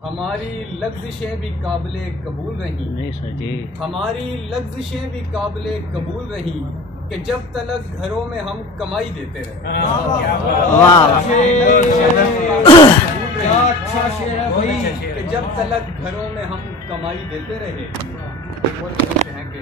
हमारी लफ्ज़िशें भी काबिले कबूल रहीं, नहीं सर जी, हमारी लफ्ज़िशें भी काबिले कबूल रहीं कि जब तलक घरों में हम कमाई देते रहे। कि जब तलक घरों में हम कमाई देते रहे। और कहते हैं कि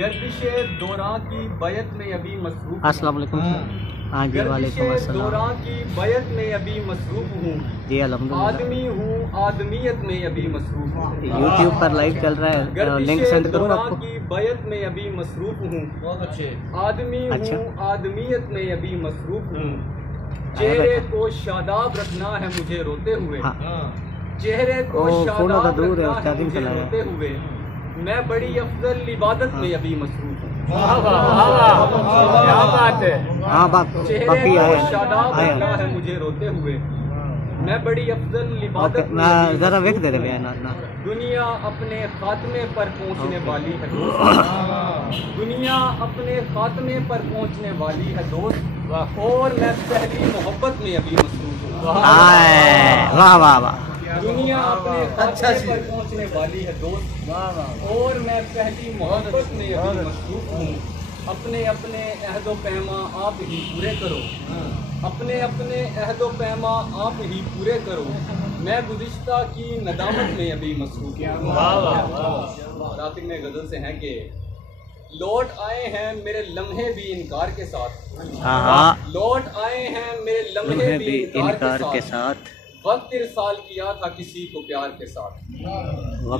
गर्दिशे दौरां की बैत में अभी मसरूफ, अस्सलाम वालेकुम सर। हाँ जी, वालेकुम अस्सलाम। दौरां की बैत में अभी मसरूफ हूँ जी अल्हम्दुलिल्लाह। आदमी हूँ आदमियत में अभी मसरूफ हूँ। यूट्यूब पर लाइव चल रहा है, लिंक सेंड करूँ आपको। की बैत में अभी मसरूफ हूँ, बहुत अच्छे। आदमी अच्छा। हूँ आदमियत में अभी मसरूफ हूँ। चेहरे को शादाब रखना है मुझे रोते हुए, चेहरे को शादाब रखना है मुझे रोते हुए। मैं बड़ी अफजल इबादत में अभी मसरूफ हूँ। क्या बात है। हाँ बात चेहरे को शादाब रखना है मुझे रोते हुए। मैं बड़ी अफजल इबादत में जरा वेख दे रहे ना। दुनिया अपने खात्मे पर पहुंचने वाली है दुनिया अपने खात्मे पर पहुंचने वाली है दोस्त। और मैं पहली मोहब्बत में अभी मसरूफ हूँ। वाह वाह वाह। दुनिया अपने खात्मे पर पहुंचने वाली है दोस्त, और मैं पहली मोहब्बत में अभी मसरूफ हूँ। अपने अपने अहदो पैमा आप ही पूरे करो, अपने अपने अहदो पैमा आप ही पूरे करो। मैं गुज़िश्ता की नदामत में अभी मसरूफ हूँ। रातिक में गज़ल से हैं कि लौट आए हैं मेरे लम्हे भी इनकार के साथ, लौट आए हैं मेरे लम्हे भी इनकार के साथ। वक्त इरसाल किया था किसी को प्यार के साथ,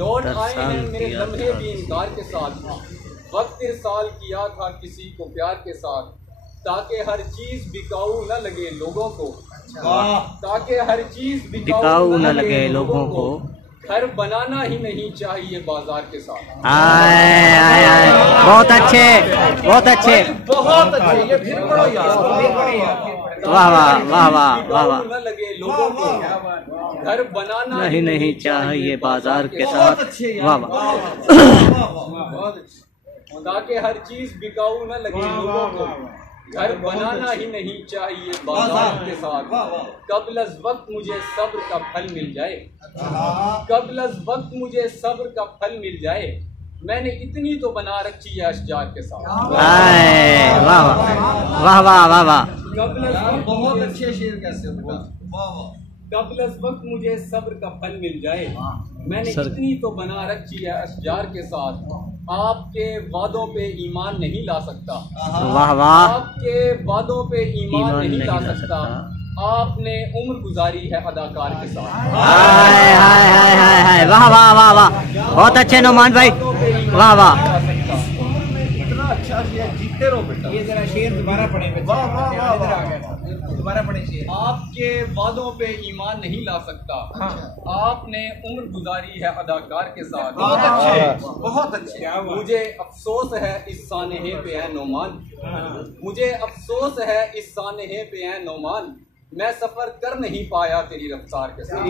लौट आए हैं मेरे लम्हे भी इनकार के साथ। वक्त इरसाल किया था किसी को प्यार के साथ, ताकि हर चीज बिकाऊ न लगे लोगों को, ताकि हर चीज बिकाऊ न लगे लोगों को। घर बनाना ही नहीं चाहिए बाजार के साथ। बहुत अच्छे, बहुत अच्छे, बहुत अच्छे। ये फिर पढ़ो यार। वाह वाह वाह वाह वाह वाह। न लगे लोगों को, घर बनाना नहीं नहीं चाहिए बाजार के साथ। वाह वाह। ताकि हर चीज बिकाऊ न लगे लोगों को, घर बनाना ही नहीं चाहिए बाजार के साथ। कब्ल अज़ वक्त मुझे सब्र का फल मिल जाए, कब्ल अज़ वक्त मुझे सब्र का फल मिल जाए। मैंने इतनी तो बना रखी है अशजार के साथ। वाह वाह वाह वाह वाह। बहुत अच्छे शेर कैसे कब्ल अज़ वक्त मुझे सब्र का फल मिल जाए। मैंने इतनी तो बना रखी है अशजार के साथ। आपके वादों पे ईमान नहीं ला सकता, वाह वाह। आपके वादों पे ईमान नहीं ला सकता। आपने उम्र गुजारी है अदाकार के साथ। हाय हाय हाय हाय हाय। वाह वाह वाह वाह। बहुत अच्छे नोमान भाई, वाह वाह। इतना अच्छा शेर, जीते रहो बेटा। ये जरा शेर दोबारा पढ़े। वाह वाह वाह। दोबारा पढ़े शेर। आपके वादों पे ईमान नहीं ला सकता, आपने उम्र गुजारी है अदाकार के साथ। बहुत अच्छे, बहुत अच्छे। मुझे अफसोस है इस सानहे पे है नोमान, मुझे अफसोस है इस सानहे पे है नोमान। मैं सफर कर नहीं पाया तेरी रफ्तार के साथ।